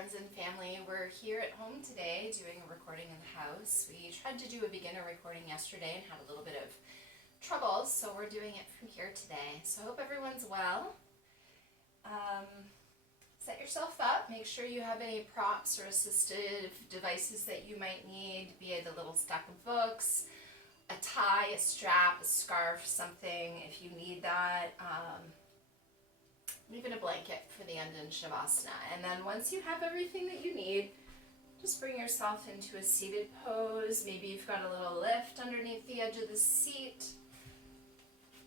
friends and family. We're here at home today doing a recording in the house. We tried to do a beginner recording yesterday and had a little bit of trouble, so we're doing it from here today. So I hope everyone's well. Set yourself up. Make sure you have any props or assistive devices that you might need, be it a little stack of books, a tie, a strap, a scarf, something if you need that. Even a blanket for the end in shavasana. And then once you have everything that you need, just bring yourself into a seated pose. Maybe you've got a little lift underneath the edge of the seat.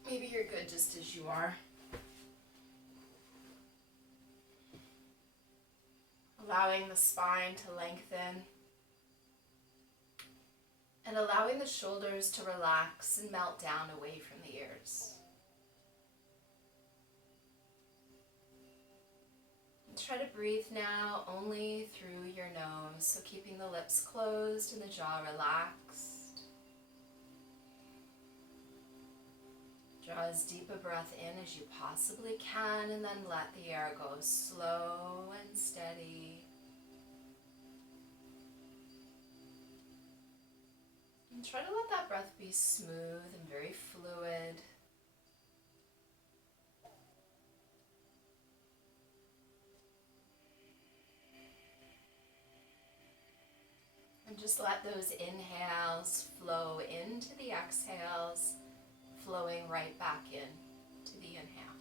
Maybe you're good just as you are. Allowing the spine to lengthen. And allowing the shoulders to relax and melt down away from the ears. Try to breathe now only through your nose, so keeping the lips closed and the jaw relaxed. Draw as deep a breath in as you possibly can, and then let the air go slow and steady. And try to let that breath be smooth and very fluid. And just let those inhales flow into the exhales, flowing right back in to the inhale.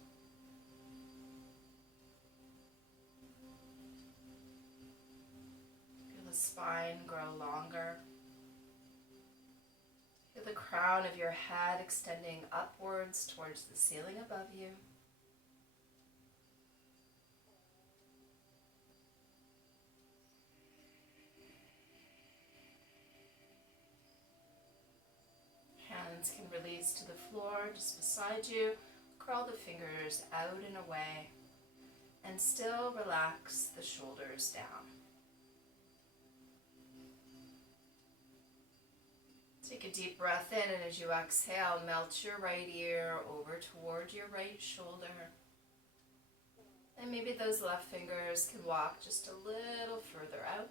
Feel the spine grow longer. Feel the crown of your head extending upwards towards the ceiling above you. Hands can release to the floor just beside you. Curl the fingers out and away, and still relax the shoulders down. Take a deep breath in, and as you exhale, melt your right ear over toward your right shoulder. And maybe those left fingers can walk just a little further out.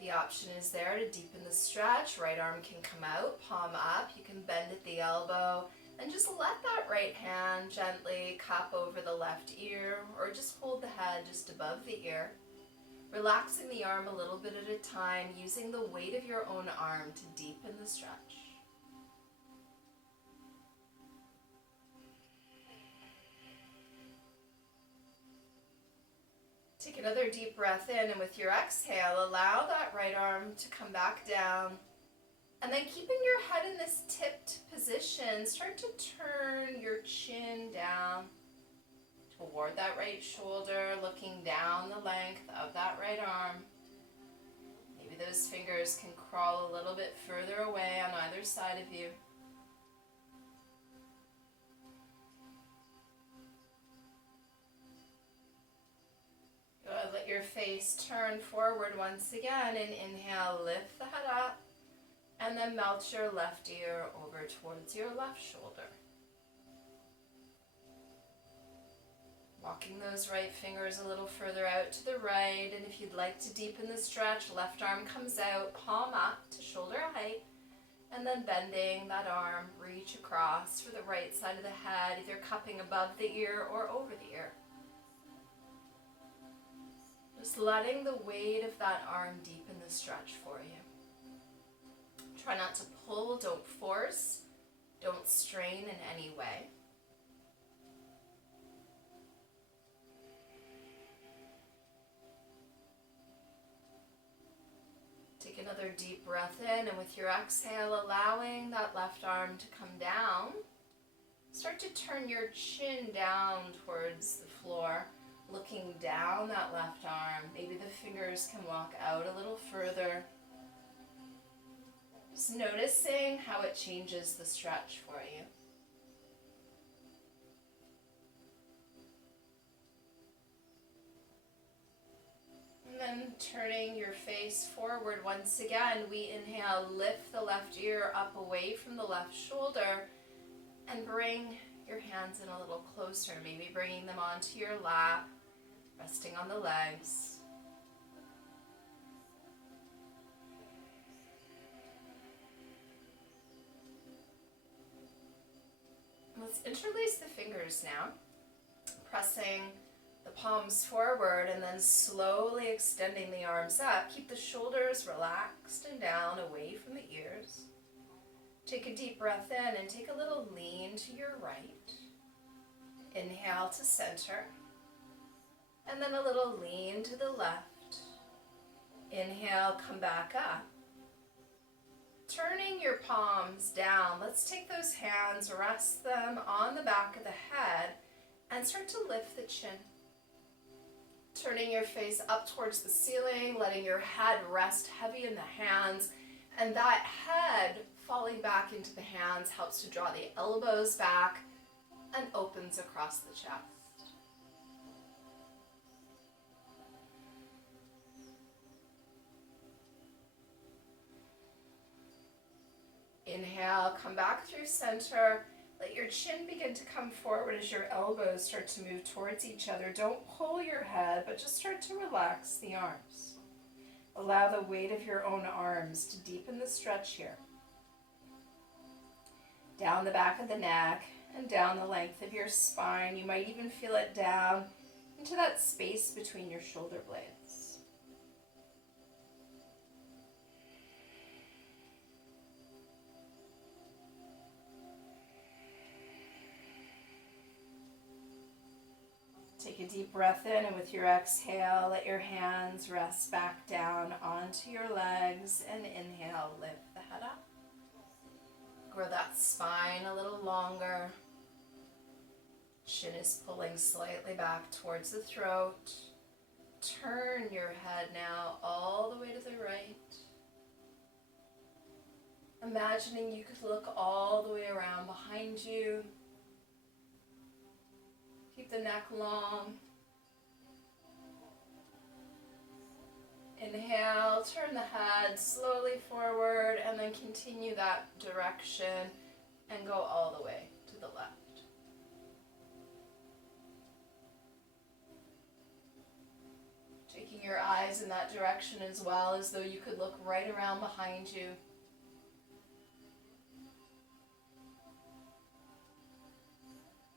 The option is there to deepen the stretch. Right arm can come out, palm up. You can bend at the elbow and just let that right hand gently cup over the left ear, or just hold the head just above the ear. Relaxing the arm a little bit at a time, using the weight of your own arm to deepen the stretch. Take another deep breath in, and with your exhale, allow that right arm to come back down. And then keeping your head in this tipped position, start to turn your chin down toward that right shoulder, looking down the length of that right arm. Maybe those fingers can crawl a little bit further away on either side of you. Let your face turn forward once again, and inhale, lift the head up, and then melt your left ear over towards your left shoulder. Walking those right fingers a little further out to the right, and if you'd like to deepen the stretch, left arm comes out, palm up to shoulder height, and then bending that arm, reach across for the right side of the head, either cupping above the ear or over the ear. Just letting the weight of that arm deepen the stretch for you. Try not to pull, don't force, don't strain in any way. Take another deep breath in, and with your exhale, allowing that left arm to come down, start to turn your chin down towards the floor. Looking down that left arm, maybe the fingers can walk out a little further. Just noticing how it changes the stretch for you. And then turning your face forward once again, we inhale, lift the left ear up away from the left shoulder, and bring your hands in a little closer, maybe bringing them onto your lap. Resting on the legs. Let's interlace the fingers now, pressing the palms forward and then slowly extending the arms up. Keep the shoulders relaxed and down away from the ears. Take a deep breath in and take a little lean to your right. Inhale to center. And then a little lean to the left. Inhale, come back up. Turning your palms down, let's take those hands, rest them on the back of the head, and start to lift the chin. Turning your face up towards the ceiling, letting your head rest heavy in the hands, and that head falling back into the hands helps to draw the elbows back and opens across the chest. Inhale, come back through center. Let your chin begin to come forward as your elbows start to move towards each other. Don't pull your head, but just start to relax the arms. Allow the weight of your own arms to deepen the stretch here. Down the back of the neck and down the length of your spine. You might even feel it down into that space between your shoulder blades. Take a deep breath in, and with your exhale, let your hands rest back down onto your legs, and inhale, lift the head up. Grow that spine a little longer. Chin is pulling slightly back towards the throat. Turn your head now all the way to the right. Imagining you could look all the way around behind you. Keep the neck long. Inhale, turn the head slowly forward, and then continue that direction and go all the way to the left. Taking your eyes in that direction as well, as though you could look right around behind you.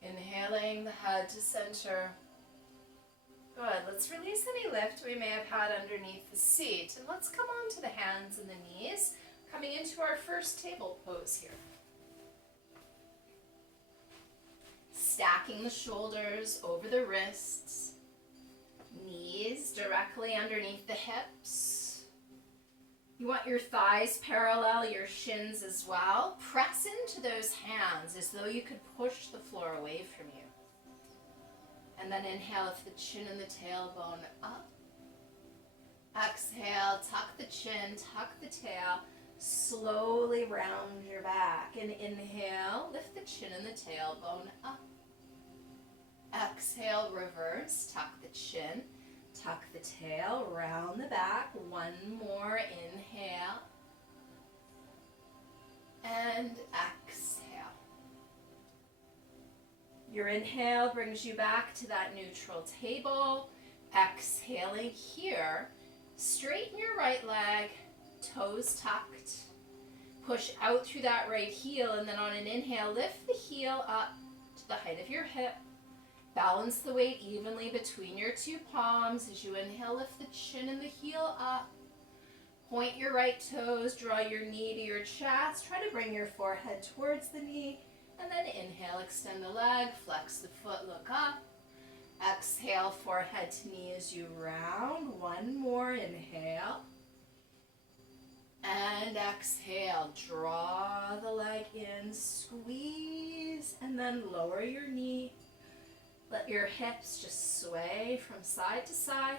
Inhaling the head to center. Good. Let's release any lift we may have had underneath the seat. And let's come on to the hands and the knees, coming into our first table pose here. Stacking the shoulders over the wrists. Knees directly underneath the hips. You want your thighs parallel, your shins as well. Press into those hands as though you could push the floor away from you. And then inhale, lift the chin and the tailbone up. Exhale, tuck the chin, tuck the tail. Slowly round your back. And inhale, lift the chin and the tailbone up. Exhale, reverse, tuck the chin. Tuck the tail, round the back. One more, inhale. And exhale. Your inhale brings you back to that neutral table. Exhaling here, straighten your right leg, toes tucked. Push out through that right heel, and then on an inhale, lift the heel up to the height of your hip. Balance the weight evenly between your two palms. As you inhale, lift the chin and the heel up. Point your right toes, draw your knee to your chest. Try to bring your forehead towards the knee. And then inhale, extend the leg, flex the foot, look up. Exhale, forehead to knee as you round. One more, inhale. And exhale, draw the leg in, squeeze, and then lower your knee. Let your hips just sway from side to side.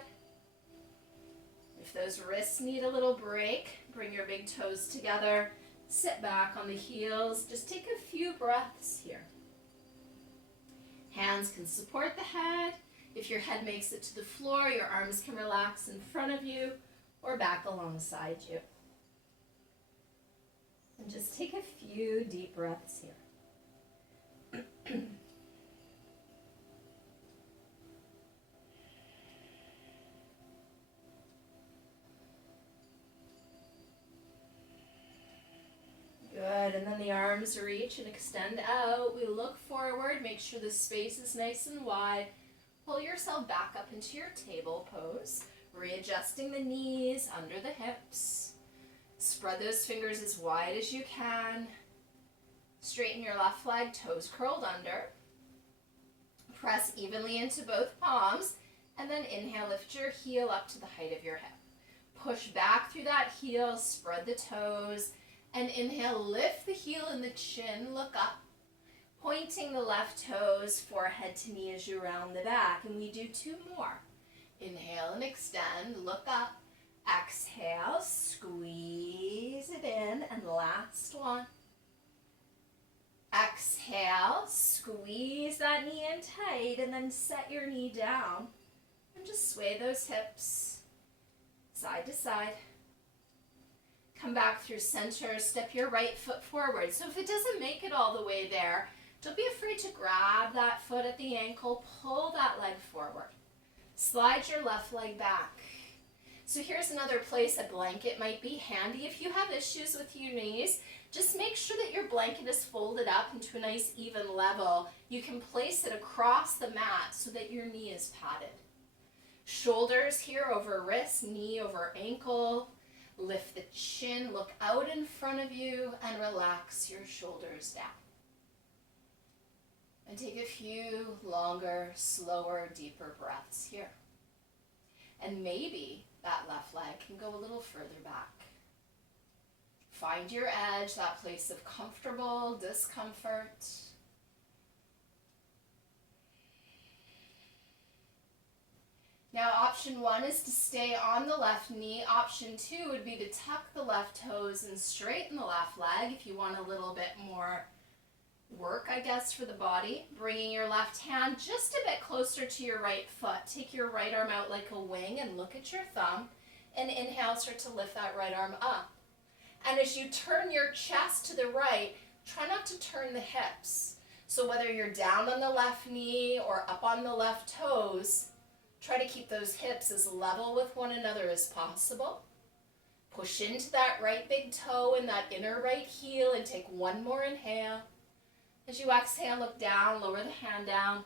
If those wrists need a little break, bring your big toes together. Sit back on the heels. Just take a few breaths here. Hands can support the head. If your head makes it to the floor, your arms can relax in front of you or back alongside you. And just take a few deep breaths here. arms reach and extend out. We look forward, make sure the space is nice and wide. Pull yourself back up into your table pose, readjusting the knees under the hips. Spread those fingers as wide as you can. Straighten your left leg, toes curled under. Press evenly into both palms, and then inhale, lift your heel up to the height of your hip. Push back through that heel, spread the toes, and inhale, lift the heel and the chin, look up. Pointing the left toes, forehead to knee as you round the back, and we do 2 more. Inhale and extend, look up. Exhale, squeeze it in, and last one. Exhale, squeeze that knee in tight, and then set your knee down. And just sway those hips side to side. Come back through center, step your right foot forward. So if it doesn't make it all the way there, don't be afraid to grab that foot at the ankle, pull that leg forward. Slide your left leg back. So here's another place a blanket might be handy. If you have issues with your knees, just make sure that your blanket is folded up into a nice even level. You can place it across the mat so that your knee is padded. Shoulders here over wrist, knee over ankle. Lift the chin, look out in front of you, and relax your shoulders down. And take a few longer, slower, deeper breaths here. And maybe that left leg can go a little further back. Find your edge, that place of comfortable discomfort. Now, option 1 is to stay on the left knee. Option 2 would be to tuck the left toes and straighten the left leg if you want a little bit more work, I guess, for the body. Bringing your left hand just a bit closer to your right foot. Take your right arm out like a wing and look at your thumb. And inhale, start to lift that right arm up. And as you turn your chest to the right, try not to turn the hips. So whether you're down on the left knee or up on the left toes, try to keep those hips as level with one another as possible. Push into that right big toe and that inner right heel and take 1 more inhale. As you exhale, look down, lower the hand down.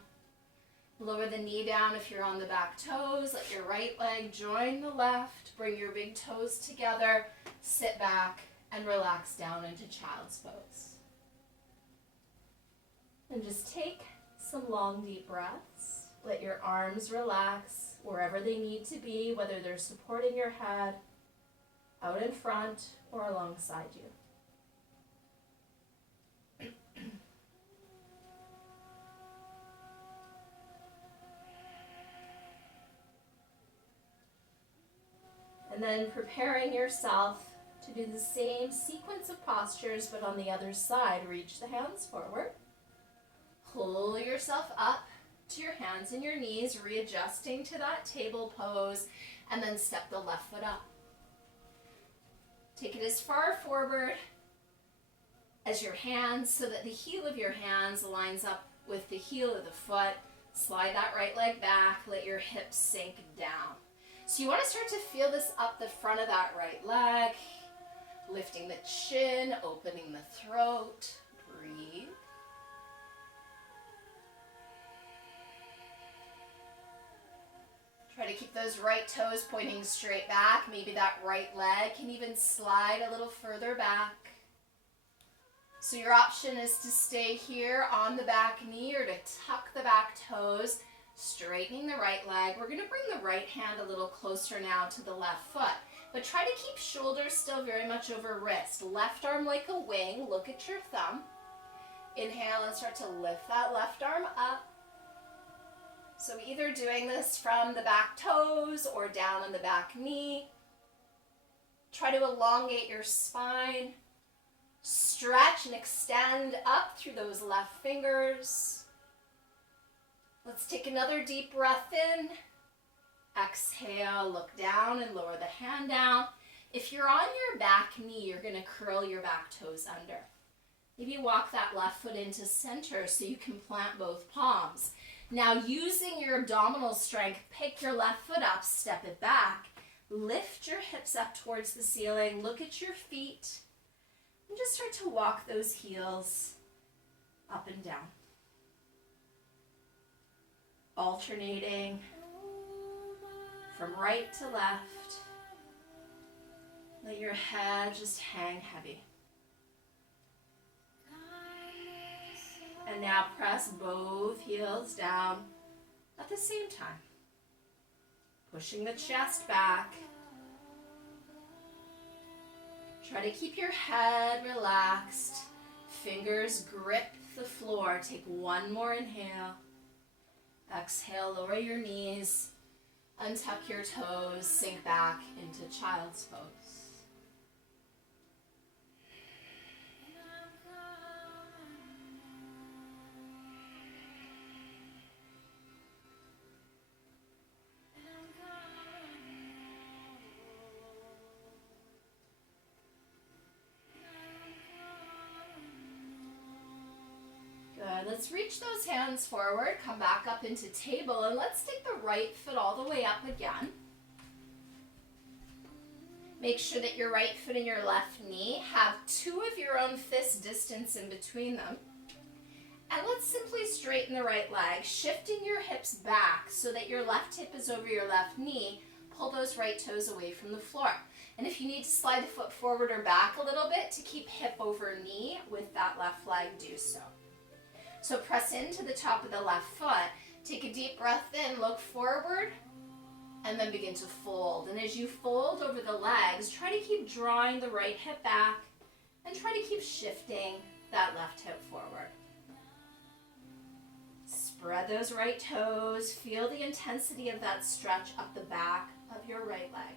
Lower the knee down if you're on the back toes. Let your right leg join the left. Bring your big toes together. Sit back and relax down into child's pose. And just take some long, deep breaths. Let your arms relax wherever they need to be, whether they're supporting your head, out in front, or alongside you. And then preparing yourself to do the same sequence of postures, but on the other side. Reach the hands forward. Pull yourself up to your hands and your knees, readjusting to that table pose, and then step the left foot up. Take it as far forward as your hands so that the heel of your hands lines up with the heel of the foot. Slide that right leg back, let your hips sink down. So you want to start to feel this up the front of that right leg, lifting the chin, opening the throat. Breathe. Try to keep those right toes pointing straight back. Maybe that right leg can even slide a little further back. So your option is to stay here on the back knee or to tuck the back toes, straightening the right leg. We're going to bring the right hand a little closer now to the left foot. But try to keep shoulders still very much over wrist. Left arm like a wing. Look at your thumb. Inhale and start to lift that left arm up. So either doing this from the back toes or down on the back knee. Try to elongate your spine. Stretch and extend up through those left fingers. Let's take another deep breath in. Exhale, look down and lower the hand down. If you're on your back knee, you're going to curl your back toes under. Maybe walk that left foot into center so you can plant both palms. Now, using your abdominal strength, pick your left foot up, step it back. Lift your hips up towards the ceiling. Look at your feet. And just start to walk those heels up and down. Alternating from right to left. Let your head just hang heavy. And now press both heels down at the same time. Pushing the chest back. Try to keep your head relaxed. Fingers grip the floor. Take one more inhale. Exhale, lower your knees. Untuck your toes. Sink back into child's pose. Good. Let's reach those hands forward, come back up into table, and let's take the right foot all the way up again. Make sure that your right foot and your left knee have two of your own fist distance in between them. And let's simply straighten the right leg, shifting your hips back so that your left hip is over your left knee. Pull those right toes away from the floor. And if you need to slide the foot forward or back a little bit to keep hip over knee with that left leg, do so. So press into the top of the left foot. Take a deep breath in, look forward, and then begin to fold. And as you fold over the legs, try to keep drawing the right hip back and try to keep shifting that left hip forward. Spread those right toes. Feel the intensity of that stretch up the back of your right leg.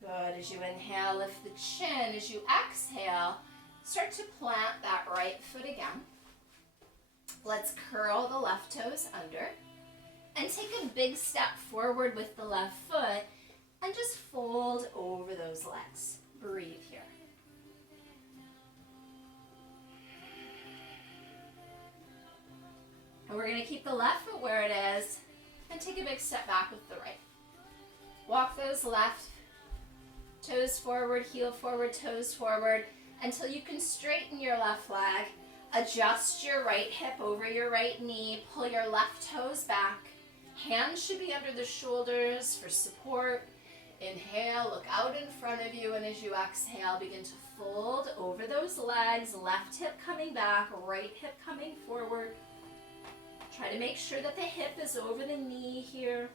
Good. As you inhale, lift the chin. As you exhale, start to plant that right foot again. Let's curl the left toes under and take a big step forward with the left foot and just fold over those legs. Breathe here. And we're going to keep the left foot where it is and take a big step back with the right. Walk those left toes forward, heel forward, toes forward, until you can straighten your left leg. Adjust your right hip over your right knee. Pull your left toes back. Hands should be under the shoulders for support. Inhale, look out in front of you, and as you exhale, begin to fold over those legs. Left hip coming back, right hip coming forward. Try to make sure that the hip is over the knee here.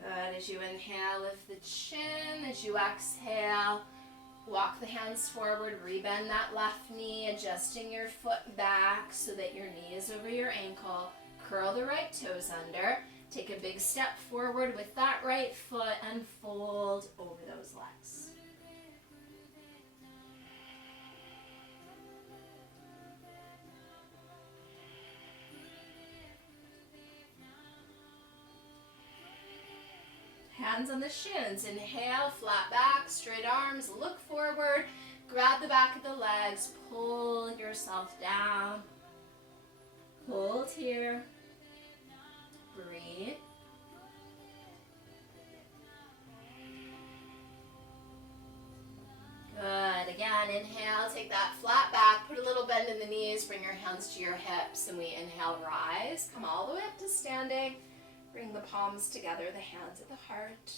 Good. As you inhale, lift the chin. As you exhale, walk the hands forward, rebend that left knee, adjusting your foot back so that your knee is over your ankle. Curl the right toes under. Take a big step forward with that right foot and fold over those legs. Hands on the shins. Inhale, flat back, straight arms, look forward. Grab the back of the legs, pull yourself down. Hold here. Breathe. Good. Again, inhale, take that flat back, put a little bend in the knees, bring your hands to your hips, and we inhale, rise. Come all the way up to standing. Bring the palms together, the hands at the heart.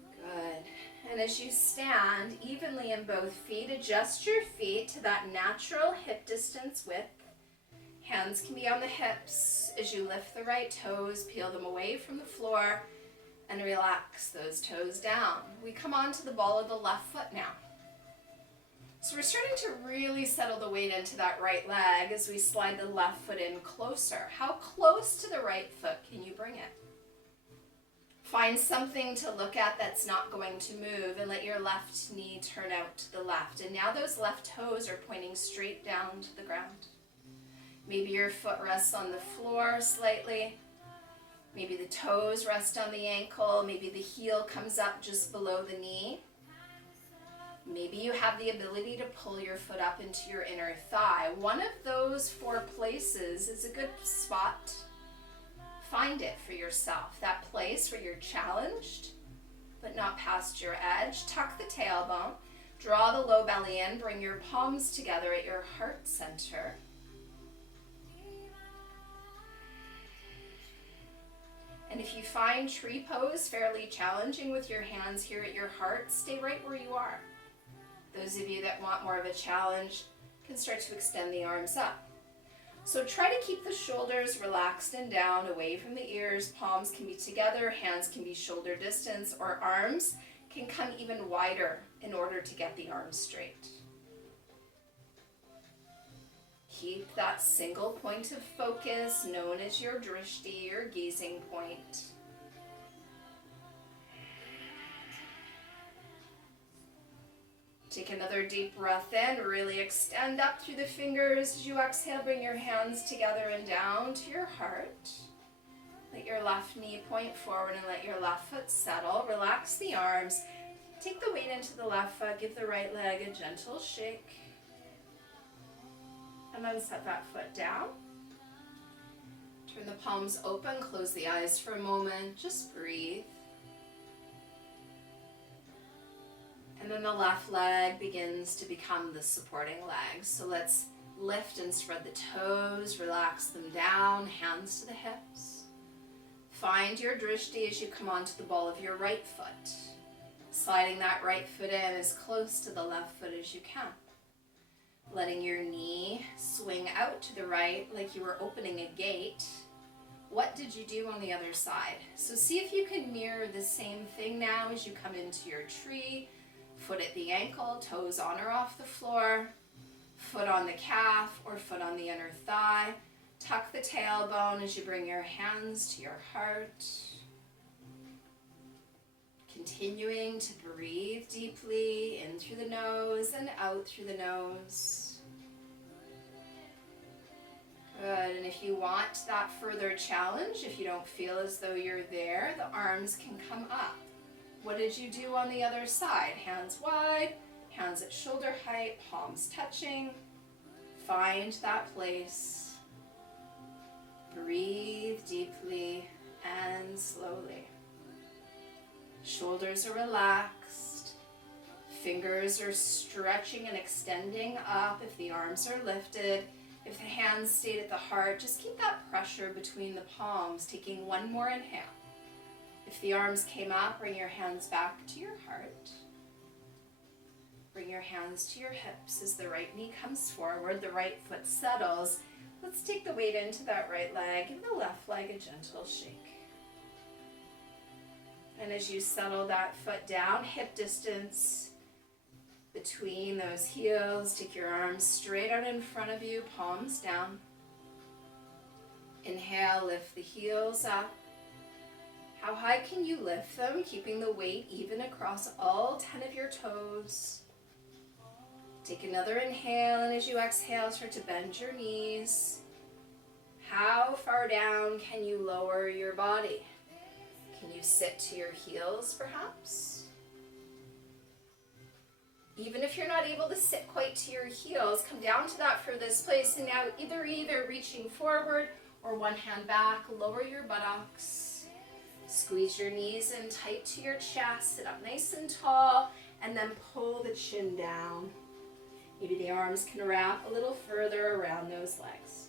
Good. And as you stand evenly in both feet, adjust your feet to that natural hip distance width. Hands can be on the hips. As you lift the right toes, peel them away from the floor and relax those toes down. We come onto the ball of the left foot now. So we're starting to really settle the weight into that right leg as we slide the left foot in closer. How close to the right foot can you bring it? Find something to look at that's not going to move, and let your left knee turn out to the left. And now those left toes are pointing straight down to the ground. Maybe your foot rests on the floor slightly. Maybe the toes rest on the ankle. Maybe the heel comes up just below the knee. Maybe you have the ability to pull your foot up into your inner thigh. One of those 4 places is a good spot. Find it for yourself, that place where you're challenged, but not past your edge. Tuck the tailbone, draw the low belly in, bring your palms together at your heart center. And if you find tree pose fairly challenging with your hands here at your heart, stay right where you are. Those of you that want more of a challenge can start to extend the arms up. So try to keep the shoulders relaxed and down, away from the ears. Palms can be together, hands can be shoulder distance, or arms can come even wider in order to get the arms straight. Keep that single point of focus known as your drishti, your gazing point. Take another deep breath in, really extend up through the fingers. As you exhale, bring your hands together and down to your heart. Let your left knee point forward and let your left foot settle. Relax the arms. Take the weight into the left foot, give the right leg a gentle shake. And then set that foot down. Turn the palms open, close the eyes for a moment, just breathe. And then the left leg begins to become the supporting leg. So let's lift and spread the toes, relax them down, hands to the hips. Find your drishti as you come onto the ball of your right foot. Sliding that right foot in as close to the left foot as you can. Letting your knee swing out to the right like you were opening a gate. What did you do on the other side? So see if you can mirror the same thing now as you come into your tree. Foot at the ankle, toes on or off the floor, foot on the calf or foot on the inner thigh. Tuck the tailbone as you bring your hands to your heart. Continuing to breathe deeply in through the nose and out through the nose. Good, and if you want that further challenge, if you don't feel as though you're there, the arms can come up. What did you do on the other side? Hands wide, hands at shoulder height, palms touching. Find that place. Breathe deeply and slowly. Shoulders are relaxed. Fingers are stretching and extending up if the arms are lifted. If the hands stayed at the heart, just keep that pressure between the palms, taking one more inhale. If the arms came up, bring your hands back to your heart. Bring your hands to your hips as the right knee comes forward, the right foot settles. Let's take the weight into that right leg. Give the left leg a gentle shake. And as you settle that foot down, hip distance between those heels, take your arms straight out in front of you, palms down. Inhale, lift the heels up. How high can you lift them, keeping the weight even across all 10 of your toes? Take another inhale, and as you exhale, start to bend your knees. How far down can you lower your body? Can you sit to your heels, perhaps? Even if you're not able to sit quite to your heels, come down to that furthest place, and now either reaching forward or one hand back, lower your buttocks. Squeeze your knees in tight to your chest, sit up nice and tall, and then pull the chin down. Maybe the arms can wrap a little further around those legs.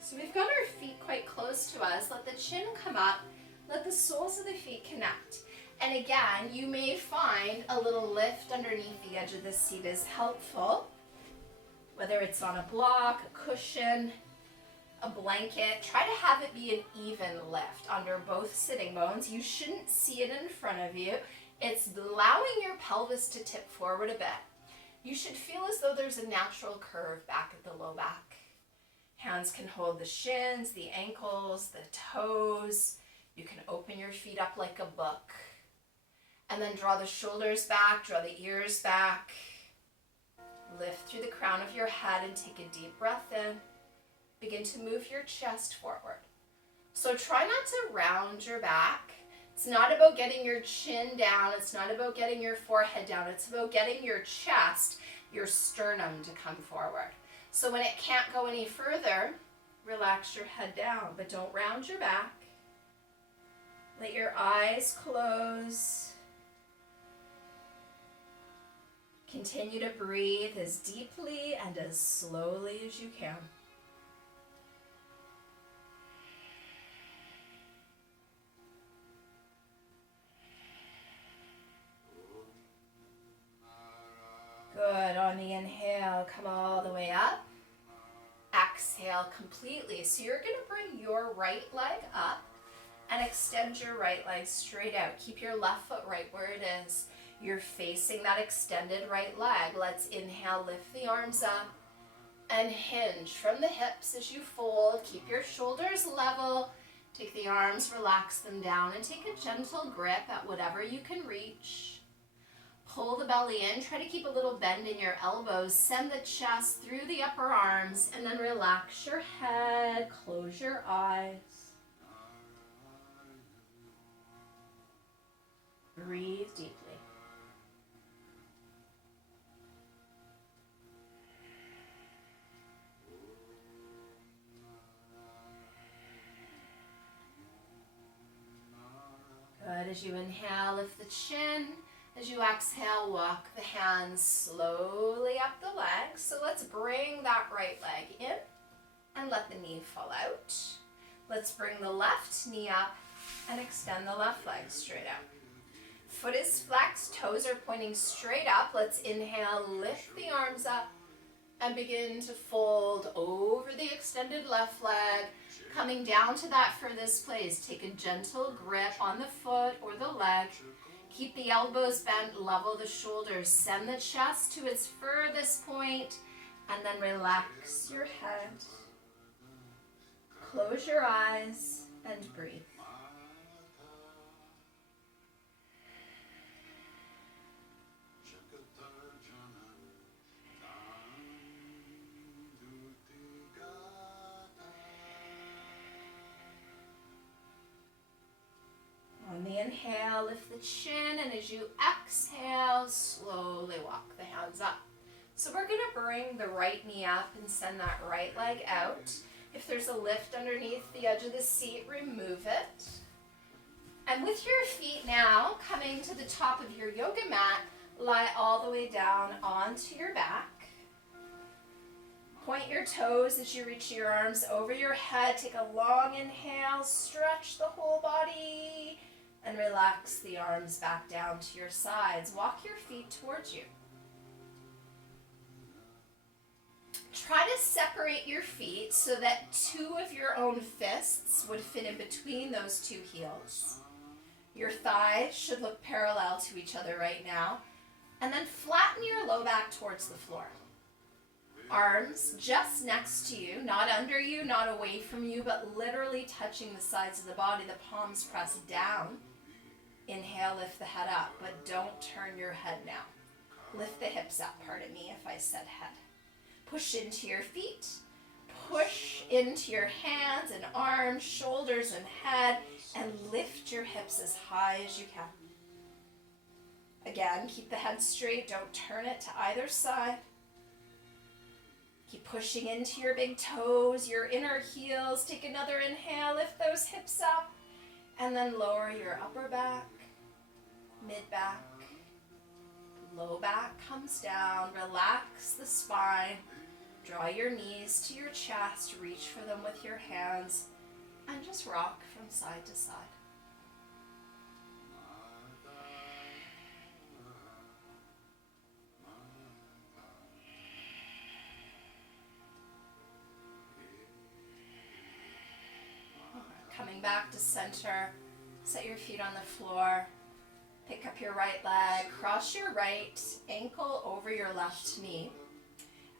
So we've got our feet quite close to us. Let the chin come up, let the soles of the feet connect. And again, you may find a little lift underneath the edge of the seat is helpful, whether it's on a block, a cushion, a blanket. Try to have it be an even lift under both sitting bones. You shouldn't see it in front of you. It's allowing your pelvis to tip forward a bit. You should feel as though there's a natural curve back at the low back. Hands hands can hold the shins, the ankles, the toes. You can open your feet up like a book. And then draw the shoulders back, draw the ears back. Lift through the crown of your head and take a deep breath in. Begin to move your chest forward. So try not to round your back. It's not about getting your chin down. It's not about getting your forehead down. It's about getting your chest, your sternum to come forward. So when it can't go any further, relax your head down, but don't round your back. Let your eyes close. Continue to breathe as deeply and as slowly as you can. Good. On the inhale, come all the way up. Exhale completely. So you're going to bring your right leg up and extend your right leg straight out. Keep your left foot right where it is. You're facing that extended right leg. Let's inhale, lift the arms up and hinge from the hips as you fold. Keep your shoulders level. Take the arms, relax them down, and take a gentle grip at whatever you can reach. Pull the belly in. Try to keep a little bend in your elbows. Send the chest through the upper arms, and then relax your head. Close your eyes. Breathe deeply. Good. As you inhale, lift the chin. As you exhale, walk the hands slowly up the legs. So let's bring that right leg in and let the knee fall out. Let's bring the left knee up and extend the left leg straight out. Foot is flexed, toes are pointing straight up. Let's inhale, lift the arms up and begin to fold over the extended left leg. Coming down to that furthest place, take a gentle grip on the foot or the leg. Keep the elbows bent, level the shoulders, send the chest to its furthest point, and then relax your head. Close your eyes and breathe. On the inhale, lift the chin, and as you exhale, slowly walk the hands up. So we're going to bring the right knee up and send that right leg out. If there's a lift underneath the edge of the seat, remove it. And with your feet now coming to the top of your yoga mat, lie all the way down onto your back. Point your toes as you reach your arms over your head. Take a long inhale, stretch the whole body. And relax the arms back down to your sides. Walk your feet towards you. Try to separate your feet so that two of your own fists would fit in between those two heels. Your thighs should look parallel to each other right now. And then flatten your low back towards the floor. Arms just next to you, not under you, not away from you, but literally touching the sides of the body. The palms pressed down. Inhale, lift the head up, but don't turn your head now. Lift the hips up, pardon me if I said head. Push into your feet. Push into your hands and arms, shoulders and head, and lift your hips as high as you can. Again, keep the head straight. Don't turn it to either side. Keep pushing into your big toes, your inner heels. Take another inhale, lift those hips up. And then lower your upper back, mid back, low back comes down. Relax the spine. Draw your knees to your chest. Reach for them with your hands. And just rock from side to side. Coming back to center, set your feet on the floor, pick up your right leg, cross your right ankle over your left knee,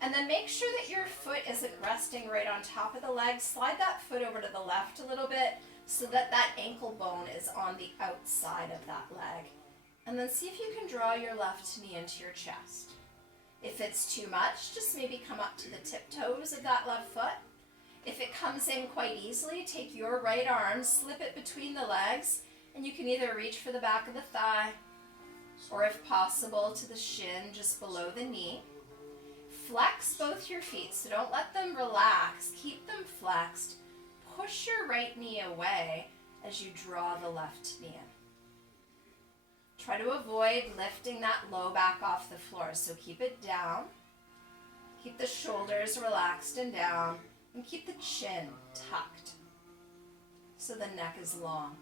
And then make sure that your foot isn't resting right on top of the leg. Slide that foot over to the left a little bit so that that ankle bone is on the outside of that leg. And then see if you can draw your left knee into your chest. If it's too much, just maybe come up to the tiptoes of that left foot. If it comes in quite easily, take your right arm, slip it between the legs, and you can either reach for the back of the thigh, or if possible, to the shin just below the knee. Flex both your feet, so don't let them relax. Keep them flexed. Push your right knee away as you draw the left knee in. Try to avoid lifting that low back off the floor, so keep it down. Keep the shoulders relaxed and down, and keep the chin tucked so the neck is long.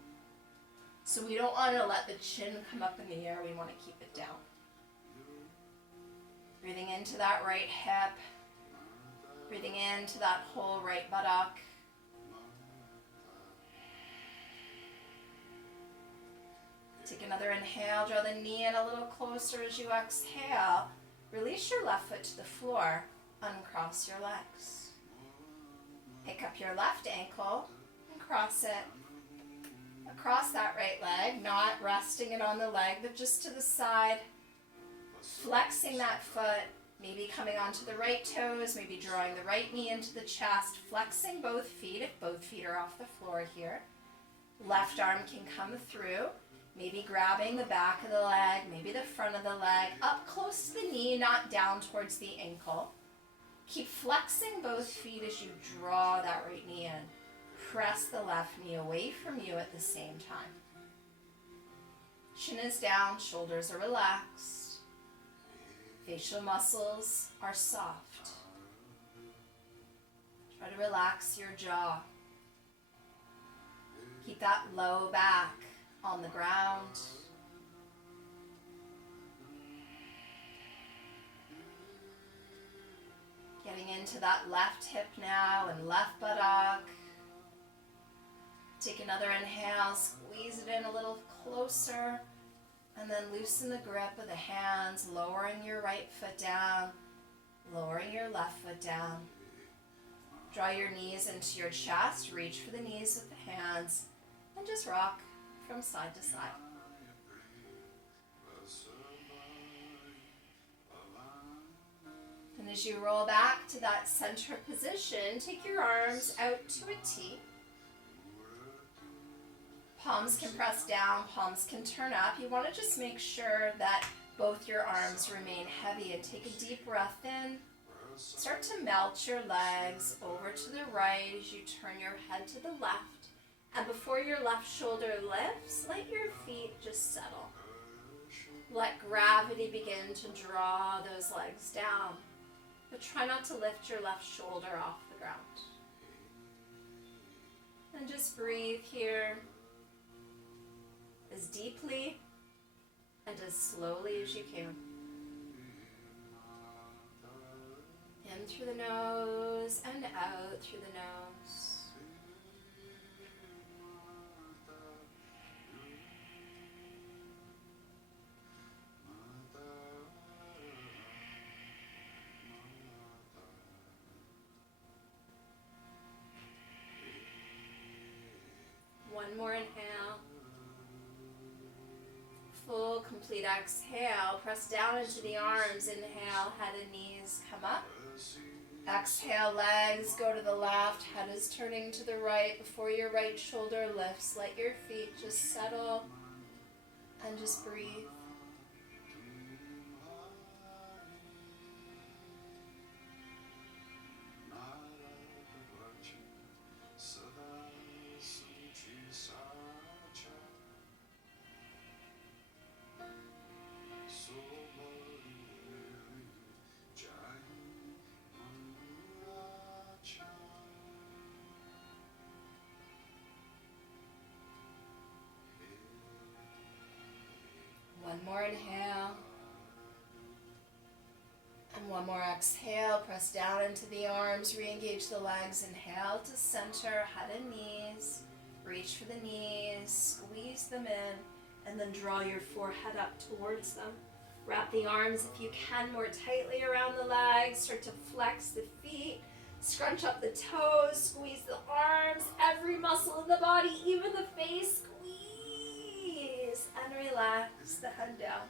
So we don't want to let the chin come up in the air, we want to keep it down. Breathing into that right hip, breathing into that whole right buttock. Take another inhale, draw the knee in a little closer as you exhale. Release your left foot to the floor, uncross your legs. Pick up your left ankle and cross it across that right leg, not resting it on the leg, but just to the side. Flexing that foot, maybe coming onto the right toes, maybe drawing the right knee into the chest, flexing both feet if both feet are off the floor here. Left arm can come through, maybe grabbing the back of the leg, maybe the front of the leg, up close to the knee, not down towards the ankle. Keep flexing both feet as you draw that right knee in. Press the left knee away from you at the same time. Chin is down, shoulders are relaxed. Facial muscles are soft. Try to relax your jaw. Keep that low back on the ground. Getting into that left hip now and left buttock. Take another inhale, squeeze it in a little closer. And then loosen the grip of the hands, lowering your right foot down, lowering your left foot down. Draw your knees into your chest, reach for the knees with the hands, and just rock from side to side. And as you roll back to that center position, take your arms out to a T. Palms can press down, palms can turn up. You want to just make sure that both your arms remain heavy, and take a deep breath in. Start to melt your legs over to the right as you turn your head to the left. And before your left shoulder lifts, let your feet just settle. Let gravity begin to draw those legs down. But try not to lift your left shoulder off the ground. And just breathe here. As deeply and as slowly as you can. In through the nose and out through the nose. One more inhale. Full, complete exhale. Press down into the arms. Inhale, head and knees come up. Exhale, legs go to the left. Head is turning to the right. Before your right shoulder lifts, let your feet just settle and just breathe. One more inhale. And one more exhale. Press down into the arms. Re-engage the legs. Inhale to center, head and knees. Reach for the knees. Squeeze them in. And then draw your forehead up towards them. Wrap the arms, if you can, more tightly around the legs. Start to flex the feet. Scrunch up the toes. Squeeze the arms. Every muscle in the body, even the face. Squeeze and relax the head down.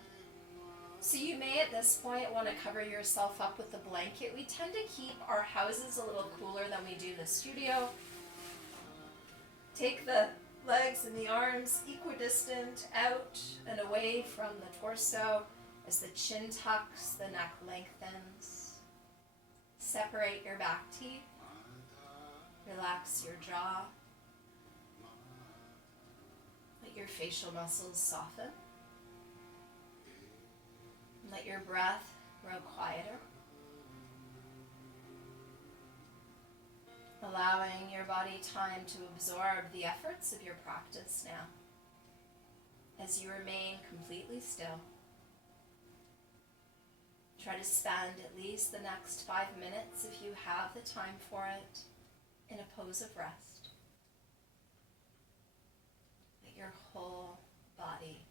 So you may at this point want to cover yourself up with a blanket. We tend to keep our houses a little cooler than we do the studio. Take the legs and the arms equidistant out and away from the torso as the chin tucks, the neck lengthens. Separate your back teeth. Relax your jaw. Let your facial muscles soften. Let your breath grow quieter. Allowing your body time to absorb the efforts of your practice now as you remain completely still. Try to spend at least the next 5 minutes, if you have the time for it, in a pose of rest. Let your whole body